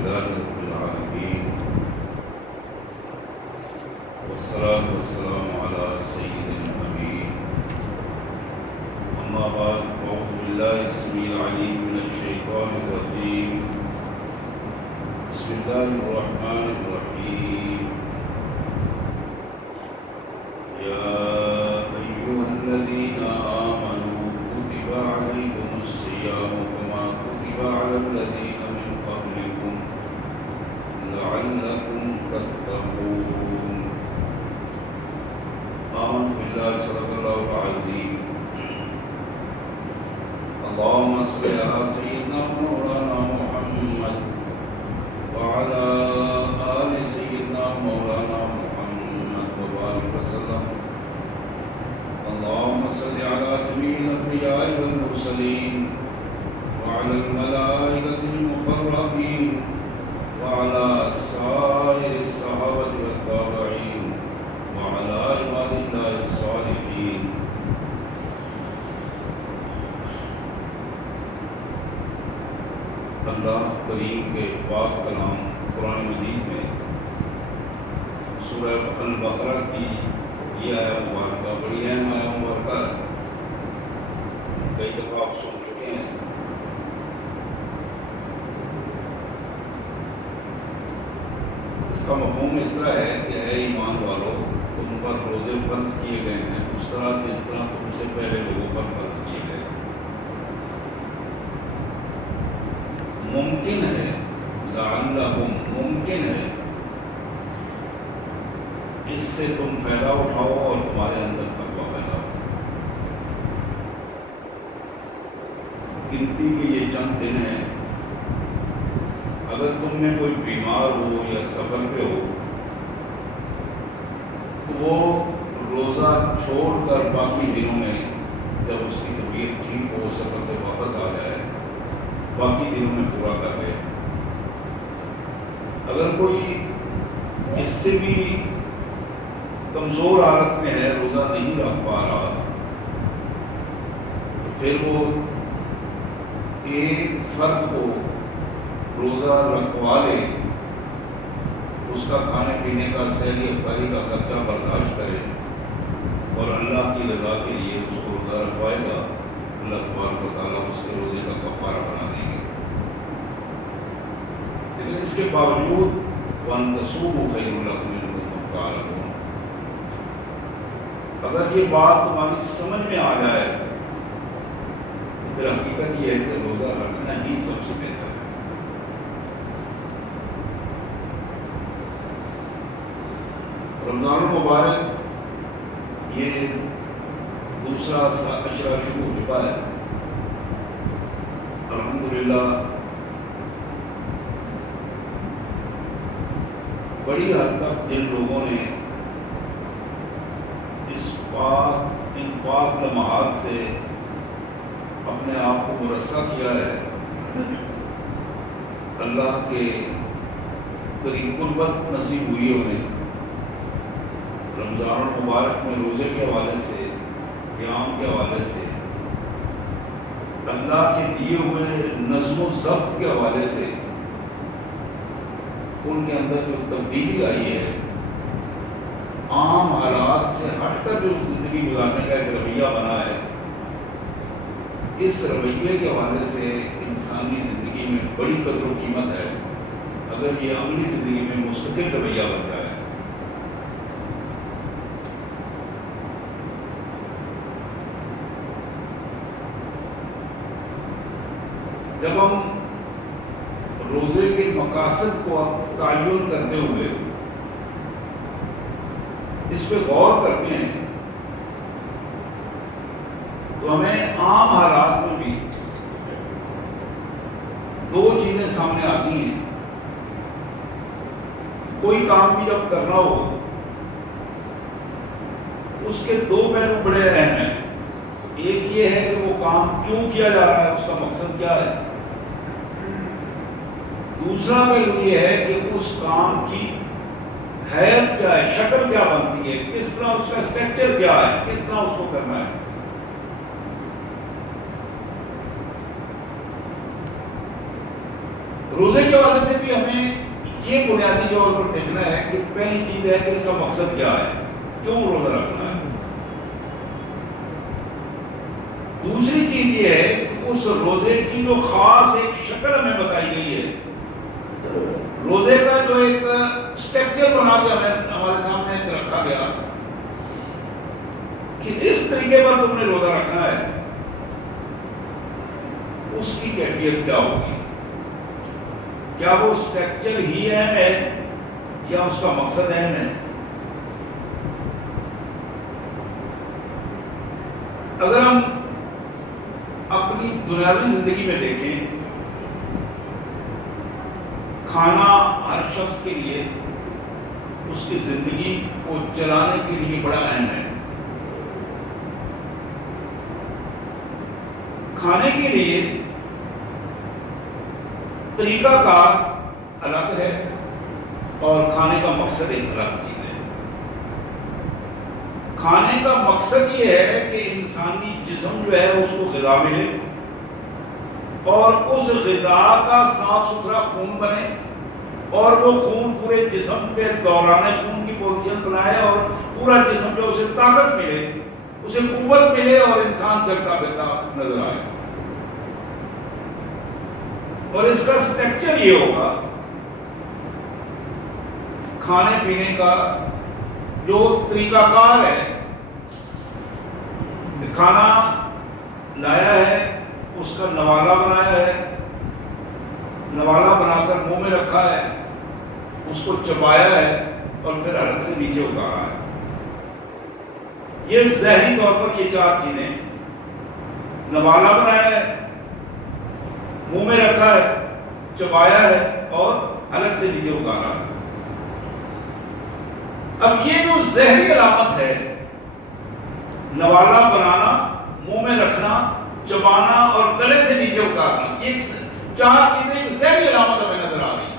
لله رب العالمين والصلاة والسلام على سيد النبيين أما بعد أعوذ بالله السميع العليم من الشيطان الرجيم بسم الله الرحمن الرحيم يا أيها الذين آمنوا كتب عليكم الصيام كما كتب على الذين من قبلكم لعلكم تتقون آمنت بالله صدق الله العظيم اللهم صل على سيدنا مولانا محمد وعلى آل سيدنا مولانا محمد وبارك وسلم اللهم صل على جميع الأنبياء والمرسلين وعلى الملائكة المقربين وعلى سائر الصحابة والتابعين وعلى عباد الله الصالحين اللہ کریم کے پاک کلام قرآن مجید میں سورہ البقرہ کی یہ آیت مبارکہ بڑی اہم آیت مبارکہ ہے، کئی دفعہ آپ سن چکے ہیں۔ اس کا مفہوم اس طرح ہے کہ اے ایمان والو، تم پر روزے فرض کیے گئے ہیں اس طرح جس طرح تم سے پہلے لوگوں پر فرض کیے گئے۔ ممکن ہے لعلہم، ممکن ہے اس سے تم فائدہ اٹھاؤ اور تمہارے اندر تقویٰ پیدا ہو۔ گنتی کے یہ چند دن ہیں، اگر تم میں کوئی بیمار ہو یا سفر پہ ہو تو وہ روزہ چھوڑ کر باقی دنوں میں جب اس کی طبیعت ٹھیک ہو سفر سے واپس آ جائے باقی دنوں میں پورا کر لے۔ اگر کوئی اس سے بھی کمزور حالت میں ہے، روزہ نہیں رکھ پا رہا، تو پھر وہ ایک فرد کو روزہ رکھوا لے، اس کا کھانے پینے کا سحری افطاری کا خرچہ برداشت کرے اور اللہ کی رضا کے لیے اس کو روزہ رکھوائے گا، اللہ تبارک و تعالیٰ اس کے روزے کا کفارہ بنا دیں گے۔ لیکن اس کے باوجود وَأَن تَصُومُوا خَيْرٌ لَكُمْ إِن كُنتُمْ تَعْلَمُونَ، اگر یہ بات تمہاری سمجھ میں آ جائے تو پھر حقیقت یہ ہے کہ روزہ رکھنا ہی سب سے بہتر ہے۔ رمضان المبارک یہ دوسرا اشرا شروع ہو چکا ہے، الحمدللہ بڑی حد تک جن لوگوں نے ان پاک لمحات سے اپنے آپ کو مرصع کیا ہے، اللہ کے قریب قربت نصیب ہوئی انہیں رمضان المبارک میں روزے کے حوالے سے، قیام کے حوالے سے، اللہ کے دیے ہوئے نظم و ضبط کے حوالے سے ان کے اندر جو تبدیلی آئی ہے، عام حالات سے ہٹ کر جو زندگی گزارنے کا ایک رویہ بنا ہے، اس رویے کے حوالے سے انسانی زندگی میں بڑی قدر و قیمت ہے اگر یہ عملی زندگی میں مستقل رویہ بن جائے۔ جب ہم روزے کے مقاصد کو تعین کرتے ہوئے اس پہ غور کرتے ہیں تو ہمیں عام حالات میں بھی دو چیزیں سامنے آتی ہیں۔ کوئی کام بھی جب کرنا ہو اس کے دو پہلو بڑے اہم ہیں، ایک یہ ہے کہ وہ کام کیوں کیا جا رہا ہے، اس کا مقصد کیا ہے، دوسرا پہلو یہ ہے کہ اس کام کی حیت کیا ہے، شکل کیا بنتی ہے، کس طرح اس کا اسٹرکچر کیا ہے، کس طرح اس کو کرنا ہے۔ روزے کے حوالے سے بھی ہمیں یہ بنیادی طور پر دیکھنا ہے کہ پہلی چیز ہے کہ اس کا مقصد کیا ہے، کیوں روزہ رکھنا ہے۔ دوسری چیز یہ ہے کہ اس روزے کی جو خاص ایک شکل ہمیں بتائی گئی ہے، روزے کا جو ایک اسٹرکچر بنا کے ہمارے سامنے رکھا گیا کہ اس طریقے پر تم نے روزہ رکھنا ہے، اس کی کیفیت کیا ہوگی؟ کیا وہ اسٹرکچر ہی اہم ہے یا اس کا مقصد اہم ہے؟ اگر ہم اپنی دنیاوی زندگی میں دیکھیں، کھانا ہر شخص کے لیے اس کی زندگی کو چلانے کے لیے بڑا اہم ہے۔ کھانے کے لیے طریقہ کار الگ ہے اور کھانے کا مقصد ایک الگ چیز ہے۔ کھانے کا مقصد یہ ہے کہ انسانی جسم جو ہے اس کو غذا ملے اور اس غذا کا صاف ستھرا خون بنے اور وہ خون پورے جسم پہ دوران خون کی پوزیشن بنائے اور پورا جسم جو اسے طاقت ملے، اسے قوت ملے اور انسان چلتا پھرتا نظر آئے۔ اور اس کا اسٹرکچر یہ ہوگا، کھانے پینے کا جو طریقہ کار ہے، کھانا لایا ہے، اس کا نوالا بنایا ہے، نوالا بنا کر منہ میں رکھا ہے، اس کو چبایا ہے اور پھر الگ سے نیچے اتارا ہے۔ یہ ظاہری طور پر یہ چار چیزیں، نوالا بنایا ہے، منہ میں رکھا ہے، چبایا ہے اور الگ سے نیچے اتارا ہے۔ اب یہ جو ظاہری علامت ہے، نوالا بنانا، منہ میں رکھنا، چبانا اور گلے سے نیچے اتارنا، یہ چار چیزیں جو ظاہری علامت ہمیں نظر آ رہی ہیں۔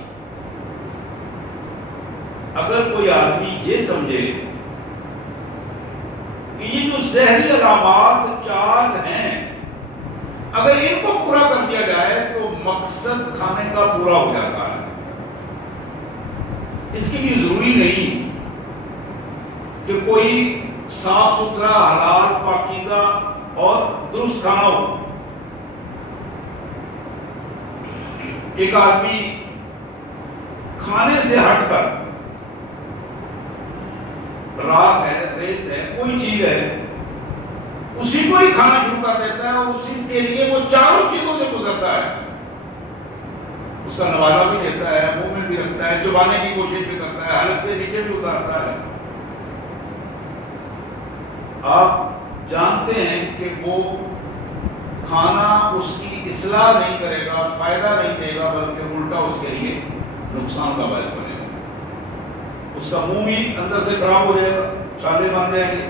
اگر کوئی آدمی یہ سمجھے کہ یہ جو ظاہری علامات چار ہیں، اگر ان کو پورا کر دیا جائے تو مقصد کھانے کا پورا ہو جاتا ہے، اس کے لیے ضروری نہیں کہ کوئی صاف ستھرا حلال پاکیزہ اور درست کھانا ہو۔ ایک آدمی کھانے سے ہٹ کر، راکھ ہے، ریت ہے، کوئی چیز ہے، اسی کو ہی کھانا شروع کر دیتا ہے اور اسی کے لیے وہ چاروں چیزوں سے گزرتا ہے، اس کا نوالا بھی لیتا ہے، منہ میں بھی رکھتا ہے، چبانے کی کوشش بھی کرتا ہے، حلق سے نیچے بھی اتارتا ہے۔ آپ جانتے ہیں کہ وہ کھانا اس کی اصلاح نہیں کرے گا، فائدہ نہیں دے گا، بلکہ الٹا اس کے لیے نقصان کا باعث بنے گا۔ اس کا منہ بھی اندر سے خراب ہو جائے گا، چھالے بن جائیں گے،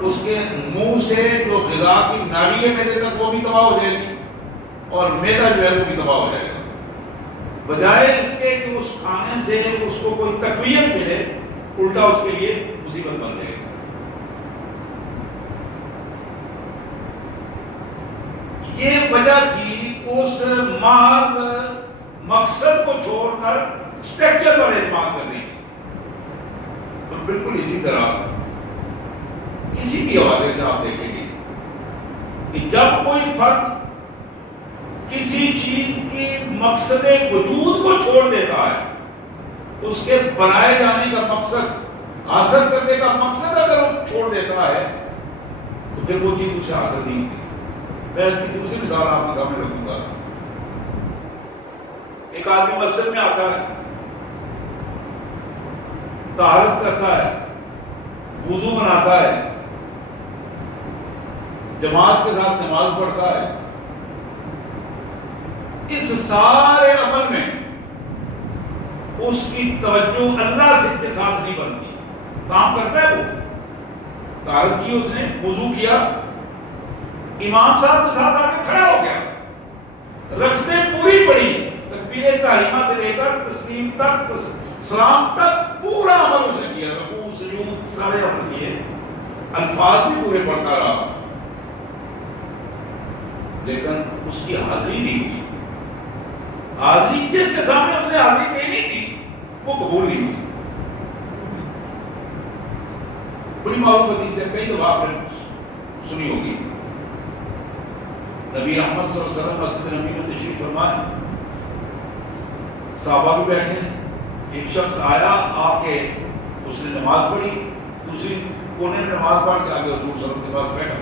اس کے منہ سے جو غذا کی نالی ہے میدے تک وہ بھی تباہ ہو جائے گی اور میدا جو ہے وہ بھی تباہ ہو جائے گا۔ بجائے اس کے کہ اس کھانے سے اس کو کوئی تقویت ملے، الٹا اس کے لیے مصیبت بن جائے گی۔ یہ وجہ تھی اس محض مقصد کو چھوڑ کر اسٹرکچر پر اعتماد کرنے کی۔ اور بالکل اسی طرح کسی بھی حوالے سے آپ دیکھیں گے کہ جب کوئی فرد کسی چیز کی مقصد وجود کو چھوڑ دیتا ہے، اس کے بنائے جانے کا مقصد، حاصل کرنے کا مقصد اگر وہ چھوڑ دیتا ہے تو پھر وہ چیز اسے حاصل نہیں ہوتی۔ میں اس کی دوسری مثال آپ کے سامنے رکھوں گا۔ ایک آدمی مسجد میں آتا ہے، طہارت کرتا ہے، وضو بناتا ہے، جماعت کے ساتھ نماز پڑھتا ہے، اس سارے عمل میں اس کی توجہ اللہ سے کے ساتھ نہیں بنتی۔ کام کرتا ہے، وہ طہارت کی، اس نے وضو کیا، امام صاحب کے ساتھ آگے کھڑا ہو گیا، رکھتے پوری پڑی، تکبیر تحریمہ سے لے کر تسلیم تک، سلام تک، پورا عمل اس نے کیا، رکوع سجود سارے عمل کیے، الفاظ بھی پورے پڑھتا رہا، لیکن اس کی حاضری نہیں ہوئی۔ حاضری جس کے سامنے اس نے حاضری دینی تھی وہ قبول نہیں ہوئی. بڑی معروف حدیث ہے، کئی دفعہ آپ نے سنی ہوگی. نبی احمد صلی اللہ علیہ وسلم مسجد نبی میں تشریف فرمائے، صحابہ بھی بیٹھے، ایک شخص آیا، آ کے اس نے نماز پڑھی، دوسری کونے میں نماز پڑھ کے آگے حضور صلی اللہ علیہ وسلم کے پاس بیٹھا.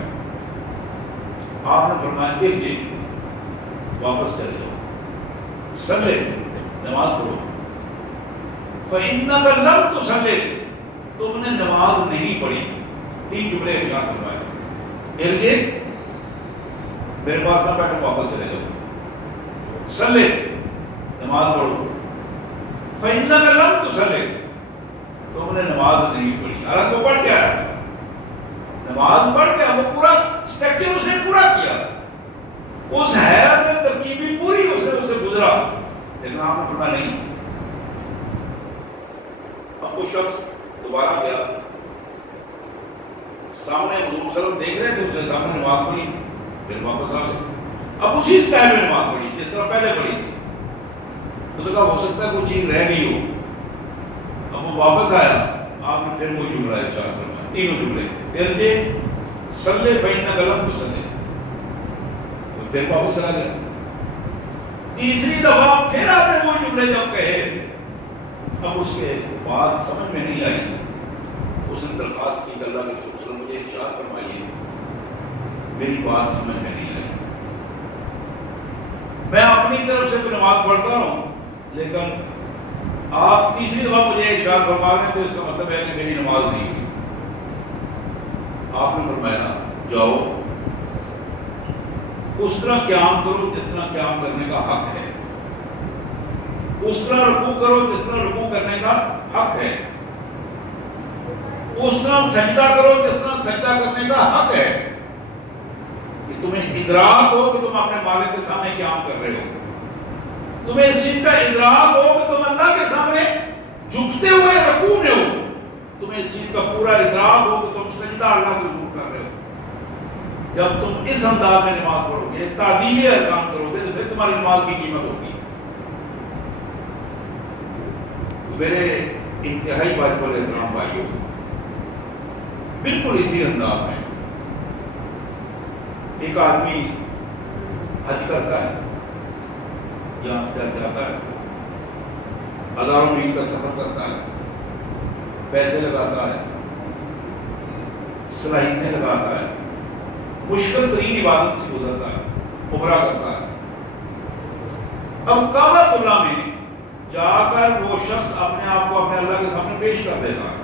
آپ نے فرمایا ارجع، واپس چلے جاؤ، صلی، نماز پڑھو. فإنك لم تصلی، تم نے نماز نہیں پڑھی. 3 جملے ارشاد فرمائے، ارجع، میرے پاس نہ بیٹھو، واپس چلے جاؤ. صلی، نماز پڑھو. فإنك لم تصلی، تم نے نماز نہیں پڑھی. حالانکہ وہ پڑھ کے آیا، نماز پڑھ کے وہ پورا اسٹرکچر اس نے پورا کیا، اس حیرت ترکیبی پوری اس نے اسے گزرا، لیکن آپ نے فرمایا نہیں. اب وہ شخص دوبارہ گیا، سامنے حضور صلی اللہ علیہ وسلم دیکھ رہے تھے، اس نے سامنے نماز پڑھی، پھر واپس آ گئے. اب اسی سٹائل میں نماز پڑھی جس طرح پہلے پڑھی تھی. اس نے کہا ہو سکتا ہے کوئی چیز رہ گئی ہو. اب وہ واپس آیا، آپ نے پھر وہی جملہ ارشاد فرمایا، 3 جملے، ارجع، صلی، فإنک لم تصلی. پھر واپس چلا گیا. تیسری دفعہ پھر آپ نے وہ جملے جب کہے، اب اس کے بات سمجھ میں نہیں آئی. اس نے درخواست کی کہ اللہ کے رسول مجھے ارشاد فرمائیے، میری بات سمجھ میں نہیں آئی. میں اپنی طرف سے تو نماز پڑھتا ہوں، لیکن آپ تیسری دفعہ مجھے ارشاد فرما رہے ہیں تو اس کا مطلب ہے کہ میری نماز نہیں ہوئی. آپ نے فرمایا جاؤ، اس طرح قیام کرو جس طرح قیام کرنے کا حق ہے، اس طرح رکوع کرو جس طرح رکوع کرنے کا حق ہے، اس طرح سجدہ کرو جس طرح سجدہ کرنے کا حق ہے. کہ تمہیں ادراک ہو کہ تم اپنے مالک کے سامنے قیام کر رہے ہو، تمہیں اس چیز کا ادراک ہو کہ تم اللہ کے سامنے جھکتے ہوئے رکوع میں ہو، تمہیں اس چیز کا پورا ادراک ہو کہ تم سجدہ اللہ کو حضور کر رہے ہو. جب تم اس انداز میں نماز پڑھو گے، تعدیل ارکان کرو گے، تو پھر تمہاری نماز کی قیمت ہوگی. میرے انتہائی واجب احترام بھائیوں، بالکل اسی انداز میں ایک آدمی حج کرتا ہے، یہاں سے چل جاتا ہے، ہزاروں میل کا سفر کرتا ہے، پیسے لگاتا ہے، صلاحیتیں لگاتا ہے، مشکل ترین عبادت سے گزرتا ہے، عمرہ کرتا ہے. اب کعبۃ اللہ میں جا کر وہ شخص اپنے آپ کو اپنے اللہ کے سامنے پیش کر دیتا ہے.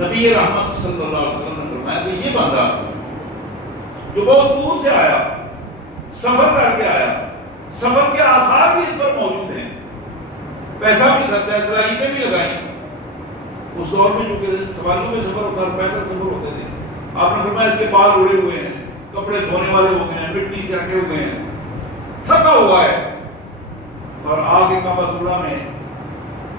نبی رحمت صلی اللہ علیہ وسلم نے فرمایا کہ یہ بندہ جو بہت دور سے آیا، سفر کر کے آیا، سفر کے آثار بھی اس پر موجود ہیں، پیسہ بھی خرچا ہے، صلاحیتیں بھی لگائیں. اس دور میں چونکہ سواریوں میں سفر ہوتا ہے، پیدل سفر ہوتے تھے. آپ نے فرمایا اس کے بال اڑے ہوئے ہیں، کپڑے دھونے والے ہو گئے ہیں، مٹی سے اٹے ہوئے ہیں، تھکا ہوا ہے، اور آگے کعبۃ اللہ میں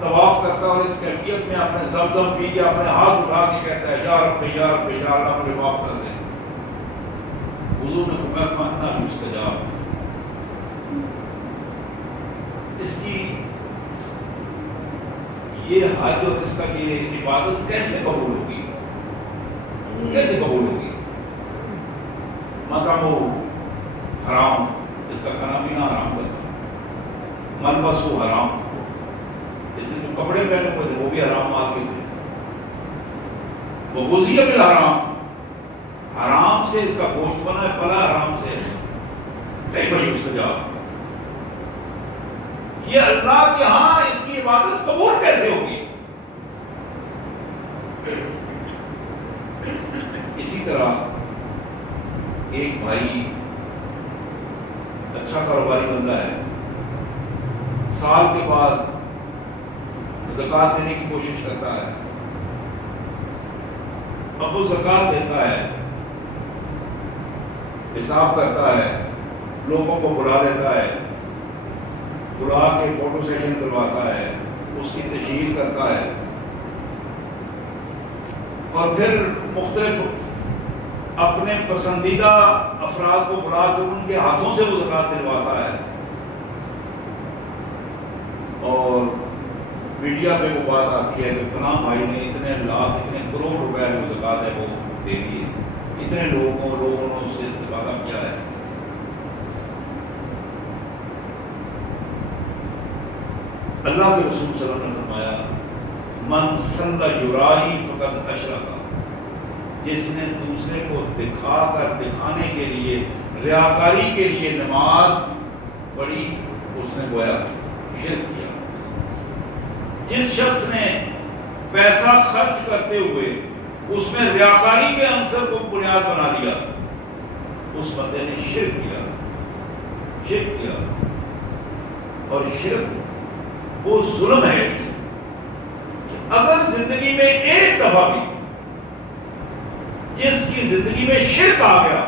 طواف کرتا ہے، اور اس کیفیت میں اپنے زمزم پی کے اپنے ہاتھ اٹھا کے کہتا ہے یا رب یا رب یا اللہ مجھے معاف کر دے. حضور نے فرمایا فانہ مستجاب. اس کی یہ حج اور اس کا یہ عبادت کیسے قبول ہوگی، کیسے قبول ہوگی؟ مطعم حرام، اس کا کھانا پینا حرام کرتا، ملبس و حرام، اس نے جو کپڑے پہنے ہوئے تھے وہ بھی حرام مال کے تھے، وہ غذی بالحرام، حرام سے اس کا گوشت بنا ہے، پلا حرام سے، کیف یستجاب. یہ اللہ کے ہاں اس کی عبادت قبول کیسے ہوگی؟ اسی طرح ایک بھائی اچھا کاروباری بندہ ہے، سال کے بعد زکوٰۃ دینے کی کوشش کرتا ہے. اب وہ زکوٰۃ دیتا ہے، حساب کرتا ہے، لوگوں کو بلا دیتا ہے، بلا کے فوٹو سیشن کرواتا ہے، اس کی تشہیر کرتا ہے، اور پھر مختلف اپنے پسندیدہ افراد کو بلا کر ان کے ہاتھوں سے وہ زکوٰۃ دلواتا ہے، اور میڈیا پہ وہ بات آتی ہے کہ فلاں بھائی نے اتنے لاکھ اتنے کروڑ روپے جو زکوٰۃ ہے وہ دے دی، اتنے لوگوں نے اس سے استفادہ کیا ہے۔ اللہ کے رسول صلی اللہ علیہ وسلم نے فرمایا من سن یرائی فقد اشرک، جس نے دوسرے کو دکھانے کے لیے، ریاکاری کے لیے نماز پڑھی، اس نے گویا شرک کیا۔ جس شخص نے پیسہ خرچ کرتے ہوئے اس میں ریاکاری کے عنصر کو بنیاد بنا لیا، اس بندے نے شرک کیا۔ اور شرک وہ ظلم ہے کہ اگر زندگی میں ایک دفعہ بھی جس کی زندگی میں شرک آ گیا،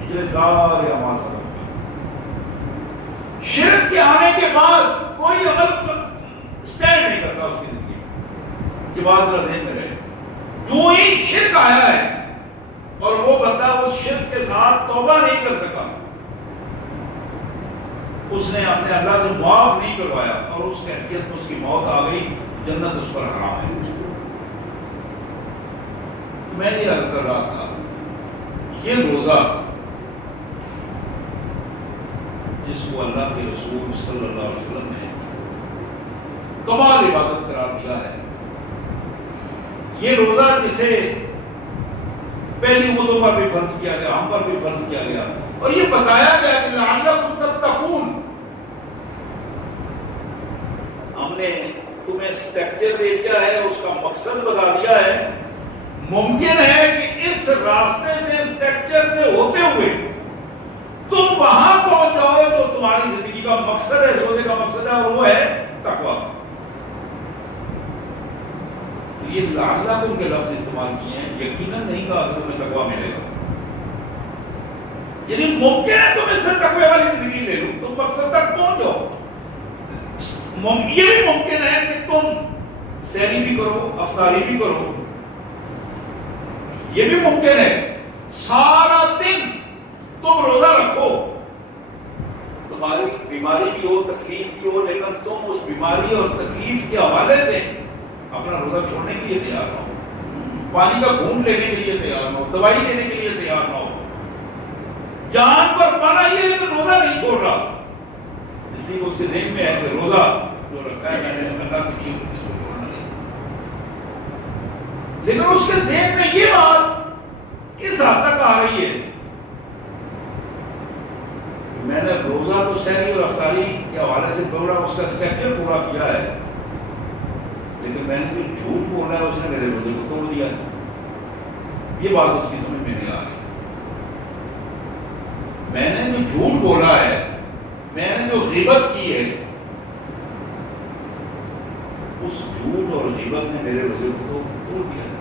پچھلے سارے اعمال ختم ہو گئے۔ شرک کے آنے کے بعد کوئی عمل اسٹینڈ نہیں کرتا اس کی زندگی میں، یہ بات ذہن میں رہے۔ جو ہی شرک آیا ہے اور وہ بندہ اس شرک کے ساتھ توبہ نہیں کر سکا، اس نے اپنے اللہ سے معاف نہیں کروایا، اور اس کیفیت میں اس کی موت آ گئی، جنت اس پر حرام ہے۔ میں یہ عرض کر رہا تھا، یہ روزہ جس کو اللہ کے رسول صلی اللہ علیہ وسلم نے کمال عبادت قرار دیا ہے، یہ روزہ جسے پہلی امتوں پر بھی فرض کیا گیا، ہم پر بھی فرض کیا گیا، اور یہ بتایا گیا کہ لعلکم تتقون، ہم نے تمہیں اسٹرکچر دے دیا ہے، اس کا مقصد بتا دیا ہے۔ ممکن ہے کہ اس راستے سے، اسٹرکچر سے ہوتے ہوئے تم وہاں پہنچ جاؤ جو تمہاری زندگی کا مقصد ہے، روزے کا مقصد ہے، اور وہ ہے تقویٰ۔ یہ لعلکم کے لفظ استعمال کیے ہیں، یقیناً نہیں کہا کہ تمہیں تقویٰ ملے گا، یعنی ممکن ہے تم اس سے تقوی والی زندگی لے لو، تم مقصد تک پہنچ جاؤ۔ یہ بھی ممکن ہے کہ تم سحری بھی کرو، افطاری بھی کرو، یہ بھی ممکن ہے سارا دن تم روزہ رکھو، تمہاری بیماری بھی ہو، تکلیف بھی ہو، لیکن تم اس بیماری اور تکلیف کے حوالے سے اپنا روزہ چھوڑنے کے لیے تیار نہ ہو، پانی کا گھونٹ لینے کے لیے تیار نہ ہو، دوائی لینے کے لیے تیار نہ ہو، جان پر پانا یہ لیکن روزہ نہیں چھوڑ رہا، اس لیے اس کے ذہن میں ہے کہ روزہ جو رکھا ہے میں نے اللہ کے لیے اس کو چھوڑنا نہیں، لیکن اس کے ذہن میں یہ بات کس حد تک آ رہی ہے، میں نے روزہ تو سحری اور افطاری کے حوالے سے پورا اس کا اسٹرکچر پورا کیا ہے، لیکن میں نے جو جھوٹ بولا ہے اس نے میرے روزے کو توڑ دیا ہے، یہ بات اس کی سمجھ میں نہیں آ رہی۔ میں نے جو جھوٹ بولا ہے، میں نے جو غیبت کی ہے، اس جھوٹ اور غیبت نے میرے روزے کو توڑ دیا ہے۔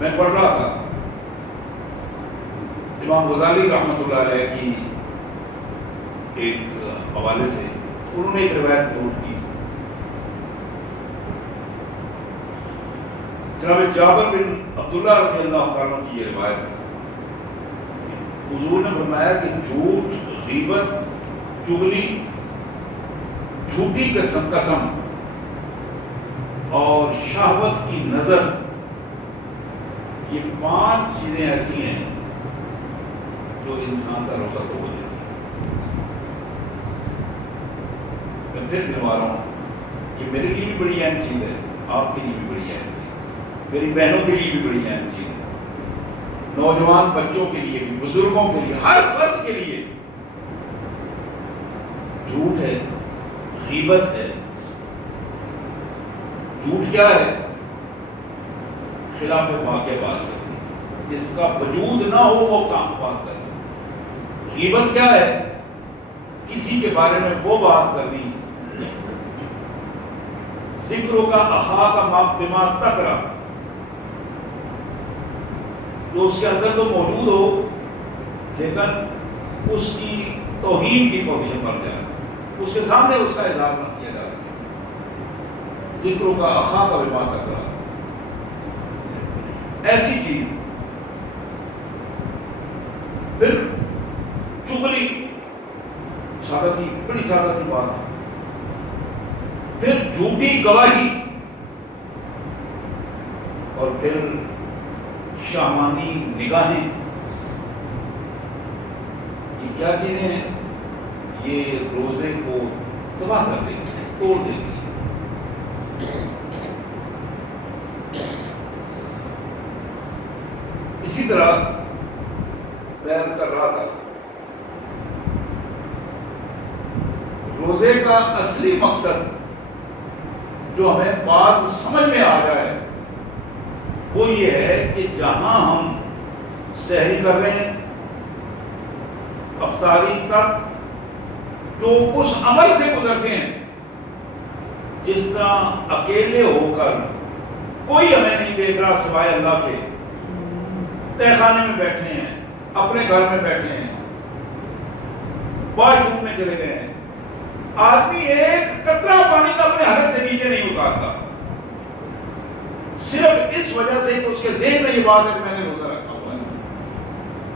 میں پڑھ رہا تھا امام غزالی رحمۃ اللہ علیہ کی ایک حوالے سے، انہوں نے ایک روایت نوٹ کی، جناب جابر بن عبداللہ رضی اللہ عنہ کی یہ روایت، حضور نے فرمایا کہ جھوٹ، غیبت، چغلی، جھوٹی قسم اور شہوت کی نظر، یہ 5 چیزیں ایسی ہیں جو انسان کا روزہ توڑ دیتی ہے۔ میں پھر گنوا رہا ہوں، یہ میرے لیے بھی بڑی اہم چیز ہے، آپ کے لیے بھی بڑی اہم چیز ہے، میری بہنوں کے لیے بھی بڑی اہم چیز ہے، نوجوان بچوں کے لیے بھی، بزرگوں کے لیے، ہر فرد کے لیے۔ جھوٹ ہے، غیبت ہے۔ جھوٹ کیا ہے؟ خلاف واقع بات کرتی، جس کا وجود نہ ہو وہ کام بات کرتی۔ غیبت کیا ہے؟ کسی کے بارے میں وہ بات کرنی، ذکروں کا اخا کا بما تکرہ، جو اس کے اندر تو موجود ہو لیکن اس کی توہین کی پوزیشن پر جائے، اس کے سامنے اس کا اظہار نہ کیا جا سکے، ذکروں کا اخا کا بما تکرہ، ایسی چیز چغلی، سادہ سی بڑی سادہ سی بات ہے. پھر جھوٹی گواہی، اور پھر شامانی نگاہیں. یہ کیا چیزیں ہیں؟ یہ روزے کو تباہ کر دیتی ہیں، توڑ دیتی ہیں. اسی طرح بحث کر رہا تھا، روزے کا اصلی مقصد جو ہمیں بات سمجھ میں آ جائے وہ یہ ہے کہ جہاں ہم سحری کر رہے ہیں، افطاری تک جو اس عمل سے گزرتے ہیں، جس طرح اکیلے ہو کر کوئی ہمیں نہیں دیکھ رہا سوائے اللہ کے، تہہ خانے میں بیٹھے ہیں، اپنے گھر میں بیٹھے ہیں، واش روم میں چلے گئے ہیں، آدمی ایک قطرہ پانی کا اپنے حلق سے نیچے نہیں اتارتا، صرف اس وجہ سے کہ اس کے ذہن میں یہ بات ہے کہ میں نے روزہ رکھا ہوا ہے.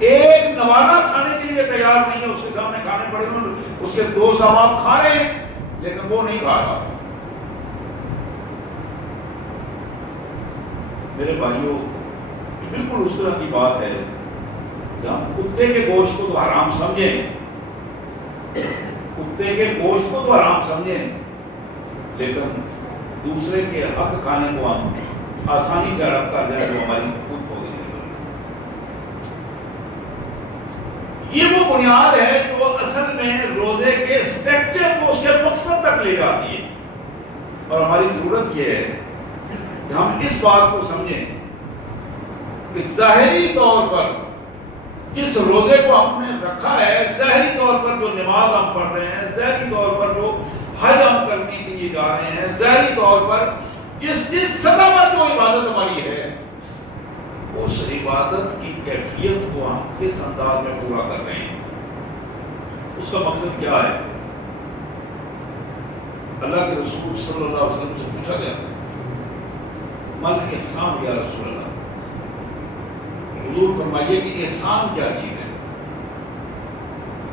ایک نوالہ کھانے کے لیے تیار نہیں ہے، اس کے سامنے کھانے پڑے ہوں، اس کے دوست احباب کھا رہے ہیں لیکن وہ نہیں کھا رہا. میرے بھائیوں، بالکل اس طرح کی بات ہے کہ ہم کتے کے گوشت کو تو حرام سمجھیں، کتے کے گوشت کو تو حرام سمجھیں، لیکن دوسرے کے حق کھانے کو ہم آسانی سے رب کر جائے تو ہماری خود ہو گئی. یہ وہ بنیاد ہے جو اصل میں روزے کے اسٹرکچر کو اس کے مقصد تک لے جاتی ہے. اور ہماری ضرورت یہ ہے کہ ہم اس بات کو سمجھیں کہ ظاہری طور پر جس روزے کو ہم نے رکھا ہے، ظاہری طور پر جو نماز ہم پڑھ رہے ہیں، ظاہری طور پر جو حج ہم کرنے کے لیے جا رہے ہیں، ظاہری طور پر جس سطح پر جو عبادت ہماری ہے، اس عبادت کی کیفیت کو ہم کس انداز میں پورا کر رہے ہیں، اس کا مقصد کیا ہے. اللہ کے رسول صلی اللہ علیہ وسلم سے پوچھا گیا، مل احسان یا رسول اللہ، حضور فرمائیے کہ احسان کیا چیز ہے.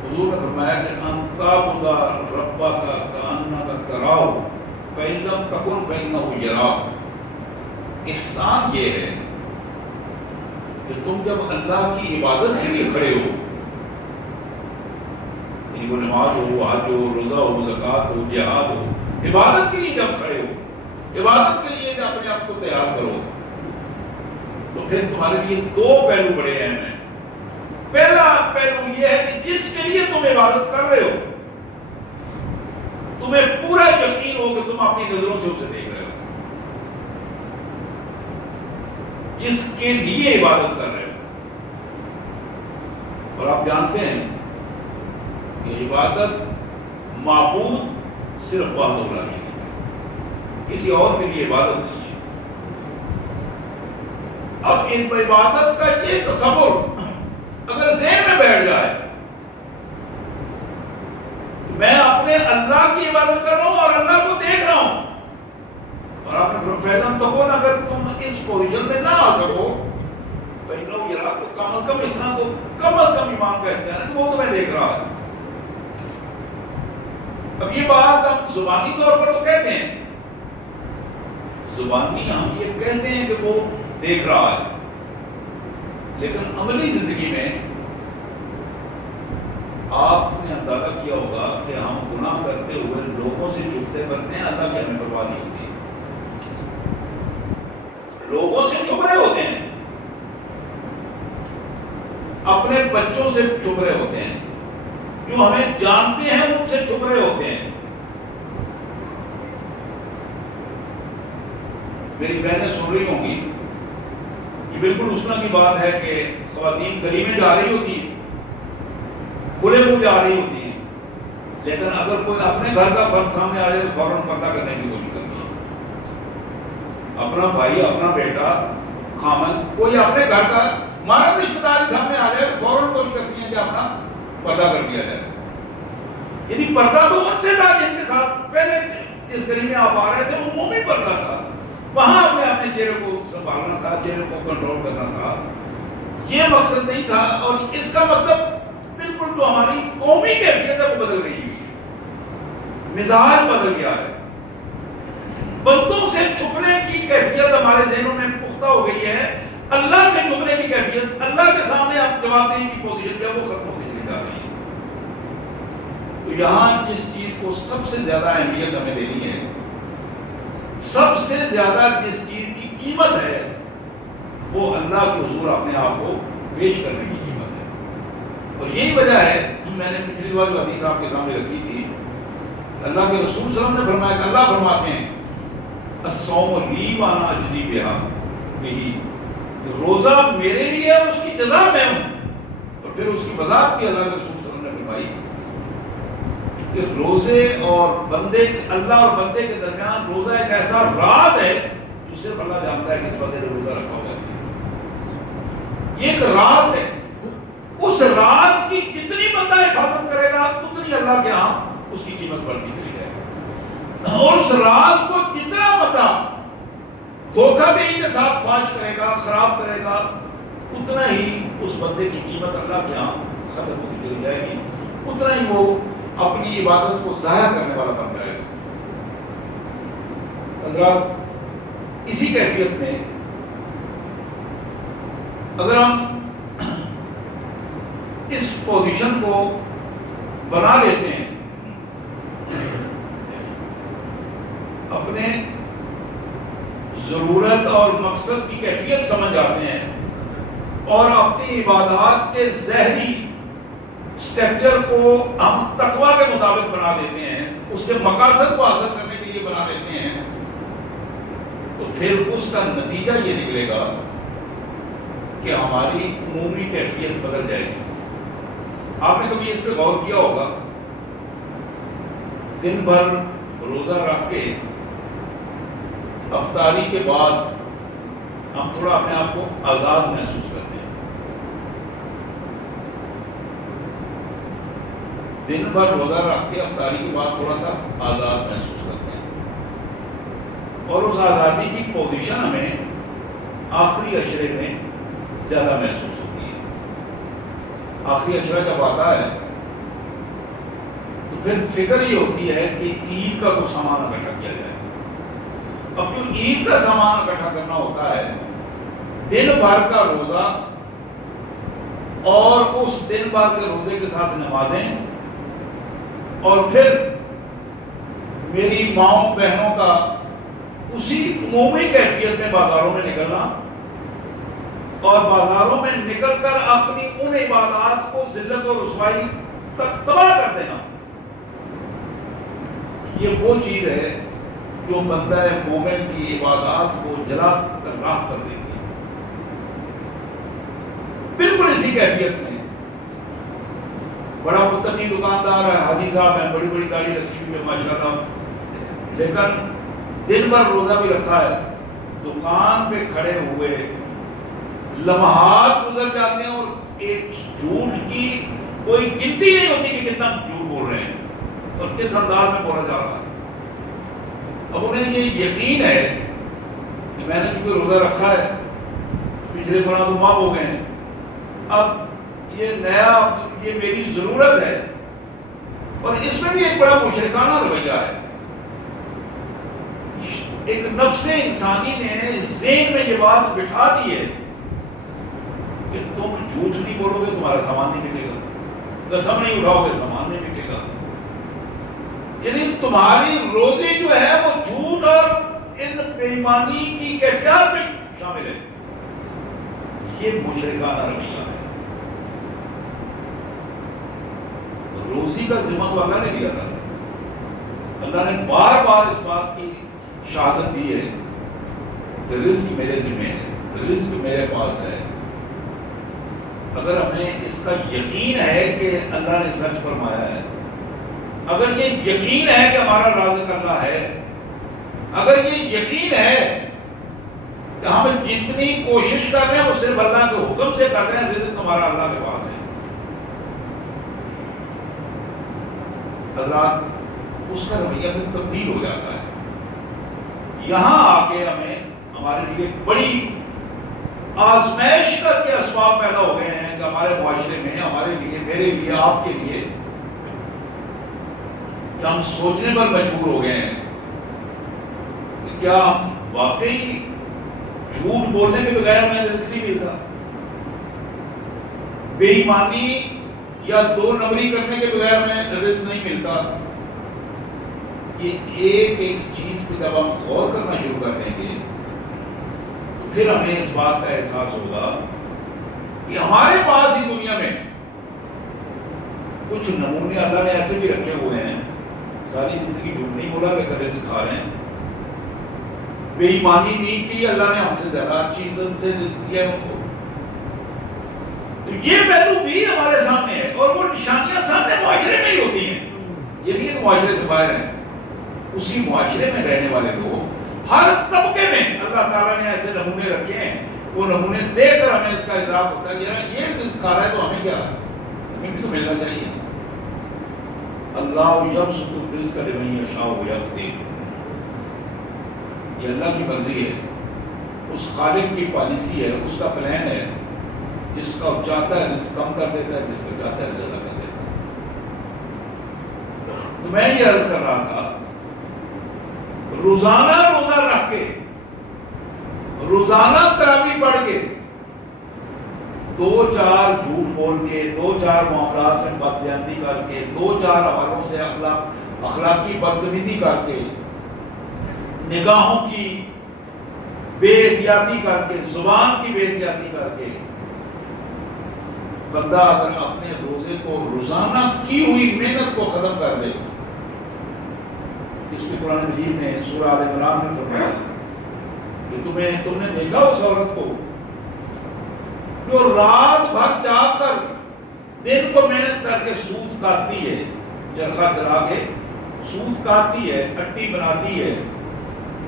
حضور نے فرمایا کہ ان تعبد ربک کأنک تراہ فإن لم تکن فإنہ یراک. احسان یہ ہے کہ تم جب اللہ کی عبادت کے لیے کھڑے ہو، وہ نماز ہو، حج ہو، روزہ ہو، زکوٰۃ ہو، جہاد ہو، عبادت کے لیے جب کھڑے ہو، عبادت کے لیے جب اپنے آپ کو تیار کرو، تو پھر تمہارے لیے دو پہلو بڑے اہم ہیں. پہلا پہلو یہ ہے کہ جس کے لیے تم عبادت کر رہے ہو تمہیں پورا یقین ہو کہ تم اپنی نظروں سے اسے دیکھ رہے ہو. جس کے لیے عبادت کر رہے ہو. اور آپ جانتے ہیں کہ عبادت معبود صرف وحدہ لا شریک ہے، کسی اور کے لیے عبادت نہیں ہے. اب ان عبادت کا یہ تصور اگر ذہن میں بیٹھ جائے، میں اپنے اللہ کی عبادت کر رہا ہوں اور اللہ کو دیکھ رہا ہوں، اور آپ نے فیضان تکون، اگر تم اس پوزیشن میں نہ آ سکو پہلو یہ رات، تو کم از کم اتنا تو کم از کم ایمان کا احتیار ہے کہ وہ تمہیں دیکھ رہا ہے. اب یہ بات ہم زبانی طور پر تو کہتے ہیں، زبانی ہم یہ کہتے ہیں کہ وہ دیکھ رہا ہے، لیکن عملی زندگی میں آپ نے اندازہ کیا ہوگا کہ ہم گناہ کرتے ہوئے لوگوں سے چھپتے کرتے ہیں، اللہ کی ہمیں پرواہ نہیں ہوتی. لوگوں سے چھپ رہے ہوتے ہیں، اپنے بچوں سے چھپ رہے ہوتے ہیں، جو ہمیں جانتے ہیں ان سے چھپ رہے ہوتے ہیں. میری بہنیں سن رہی ہوں گی، یہ بالکل اس طرح کی بات ہے کہ خواتین گلی میں جا رہی ہوتی ہیں، کھلے منہ جا رہی ہوتی ہیں، لیکن اگر کوئی اپنے گھر کا فرد سامنے آ جائے تو فوراً پردہ کرنے کی کوشش کرتی ہے. اپنا بھائی، اپنا بیٹا، خامن، کوئی اپنے گھر کا مرد رشتہ دار سامنے آ جائے تو فوراً کوشش کرتی ہیں کہ اپنا پردہ کر دیا جائے. یعنی پردہ تو ان سے تھا جن کے ساتھ پہلے اس گلی میں آپ آ رہے تھے، عمومی پردہ تھا، وہاں اپنے چہرے کو سنبھالنا تھا، چہرے کو کنٹرول کرنا تھا. یہ مقصد نہیں تھا. اور اس کا مطلب بالکل جو ہماری قومی کیفیت ہے وہ بدل گئی ہے، مزاج بدل گیا ہے، بندوں سے چھپنے کی کیفیت ہمارے ذہنوں میں پختہ ہو گئی ہے، اللہ سے چھپنے کی کیفیت، اللہ کے سامنے آپ جواب دینے کی پوزیشن جو ہے وہ ختم ہوتی چلی جا رہی ہے۔ تو یہاں جس چیز کو سب سے زیادہ اہمیت ہمیں دینی ہے، سب سے زیادہ جس چیز کی قیمت ہے، وہ اللہ کے حضور اپنے آپ کو پیش کرنے کی قیمت ہے۔ اور یہی وجہ ہے، میں نے پچھلی بار جو حدیث آپ کے سامنے رکھی تھی، اللہ کے رسول صلی اللہ علیہ وسلم نے فرمایا کہ اللہ فرماتے ہیں الصوم لی وانا اجزی بہا بہی، روزہ میرے لیے ہے، اس کی جزا میں ہوں۔ اور پھر اس کی وضاحت کی اللہ کے رسول صلی اللہ علیہ وسلم نے فرمائی کہ روزے اور بندے، اللہ اور بندے کے درمیان روزہ ایک ایسا راز ہے جو صرف اللہ جانتا ہے کہ اس بندے نے روزہ رکھا ہوگا۔ یہ ایک راز ہے، اس راز کی جتنی بندہ حفاظت کرے گا اتنی اللہ کے ہاں اس کی قیمت بڑھتی چلی جائے گی، اور اس راز کو جتنا بندہ دھوکہ دہی کے ساتھ فاش کرے گا، خراب کرے گا، اتنا ہی اس بندے کی قیمت اللہ کے ہاں ختم ہوتی چلی جائے گی، اتنا ہی وہ اپنی عبادت کو ضائع کرنے والا بن جائے گا۔ حضرات، اسی کیفیت میں اگر ہم اس پوزیشن کو بنا لیتے ہیں، اپنے ضرورت اور مقصد کی کیفیت سمجھ آتے ہیں، اور اپنی عبادات کے ظاہری اسٹرکچر کو ہم تقویٰ کے مطابق بنا دیتے ہیں، اس کے مقاصد کو حاصل کرنے کے لیے بنا دیتے ہیں، تو پھر اس کا نتیجہ یہ نکلے گا کہ ہماری عمومی کیفیت بدل جائے گی۔ آپ نے کبھی اس پہ غور کیا ہوگا، دن بھر روزہ رکھ کے افطاری کے بعد ہم تھوڑا اپنے آپ کو آزاد محسوس کرتے ہیں، دن بھر روزہ رکھ کے افطاری کے بعد تھوڑا سا آزاد محسوس کرتے ہیں، اور اس آزادی کی پوزیشن ہمیں آخری عشرے میں زیادہ محسوس ہوتی ہے۔ آخری عشرہ جب آتا ہے تو پھر فکر یہ ہوتی ہے کہ عید کا کچھ سامان اکٹھا کیا جائے۔ اب جو عید کا سامان اکٹھا کرنا ہوتا ہے، دن بھر کا روزہ اور اس دن بھر کے روزے کے ساتھ نمازیں، اور پھر میری ماؤں بہنوں کا اسی عمومی کیفیت میں بازاروں میں نکلنا، اور بازاروں میں نکل کر اپنی ان عبادات کو ذلت اور رسوائی تک تباہ کر دینا، یہ وہ چیز ہے جو بندہ مومن کی عبادات کو جلا کر راکھ کر دیتی ہے۔ بالکل اسی کیفیت میں بڑا متقی دکاندار ہے، حاجی صاحب ہیں، بڑی بڑی داڑھی رکھی ہوئی ہے ماشاءاللہ، لیکن دن بھر روزہ بھی رکھا ہے، دکان پہ کھڑے ہوئے لمحات گزر جاتے ہیں اور ایک جھوٹ کی کوئی گنتی نہیں ہوتی کہ کتنا جھوٹ بول رہے ہیں اور کس انداز میں بولا جا رہا ہے۔ اب انہیں یہ یقین ہے کہ میں نے چونکہ روزہ رکھا ہے، پچھلے گناہ تو معاف ہو گئے ہیں، اب یہ نیا، یہ میری ضرورت ہے، اور اس میں بھی ایک بڑا مشرکانہ رویہ ہے۔ ایک نفس انسانی نے ذہن میں یہ بات بٹھا دی ہے کہ تم جھوٹ نہیں بولو گے تمہارا سامان نہیں ملے گا، قسم نہیں اٹھاؤ گے سامان نہیں ملے گا، یعنی تمہاری روزی جو ہے وہ جھوٹ اور ان بے ایمانی کی کیفیات میں شامل ہے۔ یہ مشرکانہ رویہ ہے۔ روزی کا ذمہ تو اللہ نے دیا تھا، اللہ نے بار بار اس بات کی شہادت دی ہے کہ رزق میرے ذمہ ہے، رزق میرے پاس ہے۔ اگر ہمیں اس کا یقین ہے کہ اللہ نے سچ فرمایا ہے، اگر یہ یقین ہے کہ ہمارا رازق اللہ ہے، اگر یہ یقین ہے کہ ہم جتنی کوشش کر رہے ہیں وہ صرف اللہ کے حکم سے کر رہے ہیں، رزق ہمارا اللہ کے پاس ہے، حضرات اس کا رویہ پھر تبدیل ہو جاتا ہے۔ یہاں آ کے ہمیں ہمارے لیے بڑی آزمائش کر کے اسباب پیدا ہو گئے ہیں کہ ہمارے معاشرے میں ہمارے لیے، میرے لیے، آپ کے لیے، کہ ہم سوچنے پر مجبور ہو گئے ہیں کہ کیا ہم واقعی جھوٹ بولنے کے بغیر ہمیں رزق نہیں ملتا؟ بے ایمانی یا دو نمبری کرنے کے بغیر ہمیں رزق نہیں ملتا؟ یہ ایک ایک چیز پہ جب ہم غور کرنا شروع کر دیں گے تو پھر ہمیں اس بات کا احساس ہوگا کہ ہمارے پاس ہی دنیا میں کچھ نمونے اللہ نے ایسے بھی رکھے ہوئے ہیں، ساری زندگی جھوٹ نہیں بولا لیکن رزق کھا رہے ہیں، بے ایمانی نہیں کی، اللہ نے ہم سے زیادہ چیزوں سے رزق دیا ان کو۔ تو یہ پہلو بھی ہمارے سامنے ہے، اور وہ نشانیاں سامنے معاشرے میں ہی ہوتی ہیں، یہ نہیں ہے معاشرے سے باہر ہیں، اسی معاشرے میں رہنے والے لوگ ہر طبقے میں اللہ تعالیٰ نے ایسے نمونے رکھے ہیں، وہ نمونے دیکھ کر ہمیں اس کا ادراک ہوتا ہے کہ یار یہ رزق کھا رہا ہے تو ہمیں کیا، ہمیں بھی تو ملنا چاہیے۔ اللہ یبسط الرزق لمن یشاء ویقدر، یہ اللہ کی مرضی ہے، اس خالق کی پالیسی ہے، اس کا پلان ہے، جس کا چاہتا ہے رزق کم کر دیتا ہے، جس کا چاہتا ہے زیادہ کر دیتا ہے۔ تو میں یہ عرض کر رہا تھا، روزانہ روزہ رکھ کے، روزانہ تراویح پڑھ کے، دو چار جھوٹ بول کے، دو چار معاملات میں بدبیانی کر کے، دو چار حوالوں سے اخلاقی بدتمیزی کر کے، نگاہوں کی بے احتیاطی کر کے، زبان کی بے احتیاطی کر کے، بندہ اگر اپنے روزے کو، روزانہ کی ہوئی محنت کو ختم کر دے، اس کو قرآن مجید نے سورہ آل عمران میں فرمایا کہ تم نے دیکھا اس عورت کو جو رات بھر جاگ کر دن کو محنت کر کے سوت کاٹتی ہے، چرخہ چلا کے سوت کاٹتی ہے، اٹی بناتی ہے،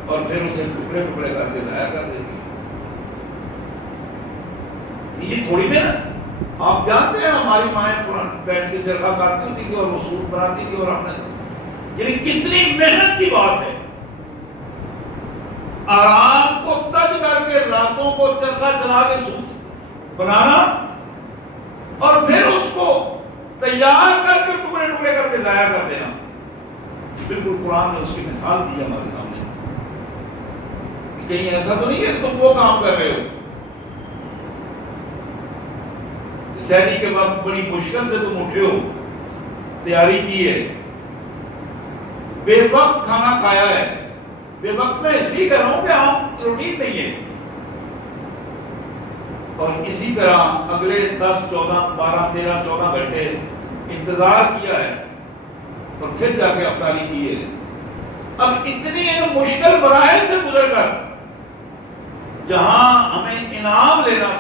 اور پھر اسے ٹکڑے ٹکڑے کر کے ضائع کر دیتی ہے۔ یہ تھوڑی محنت، آپ جانتے ہیں ہماری مائیں بیٹھ کے چرخہ کاٹتی ہوتی تھی اور وہ سوت بناتی تھی، اور اپنے یعنی کتنی محنت کی بات ہے، آرام کو تج کر کے راتوں کو چرخہ چلا کے سوت بنانا، اور پھر اس کو تیار کر کے ٹکڑے ٹکڑے کر کے ضائع کر دینا۔ بالکل قرآن نے اس کی مثال دی ہمارے سامنے، کہیں ایسا تو نہیں ہے کہ تم وہ کام کر رہے ہو، سحری کے وقت بڑی مشکل سے تم اٹھے ہو، تیاری کی ہے، بے وقت کھانا کھایا ہے، بے وقت میں اس لیے کر رہا ہوں کہ آپ روٹین نہیں ہے، اور اسی طرح اگلے 10 14 12 13 14 گھنٹے انتظار کیا ہے، اور پھر جا کے افطاری کی ہے۔ اب اتنی مشکل مراحل سے گزر کر جہاں ہمیں انعام لینا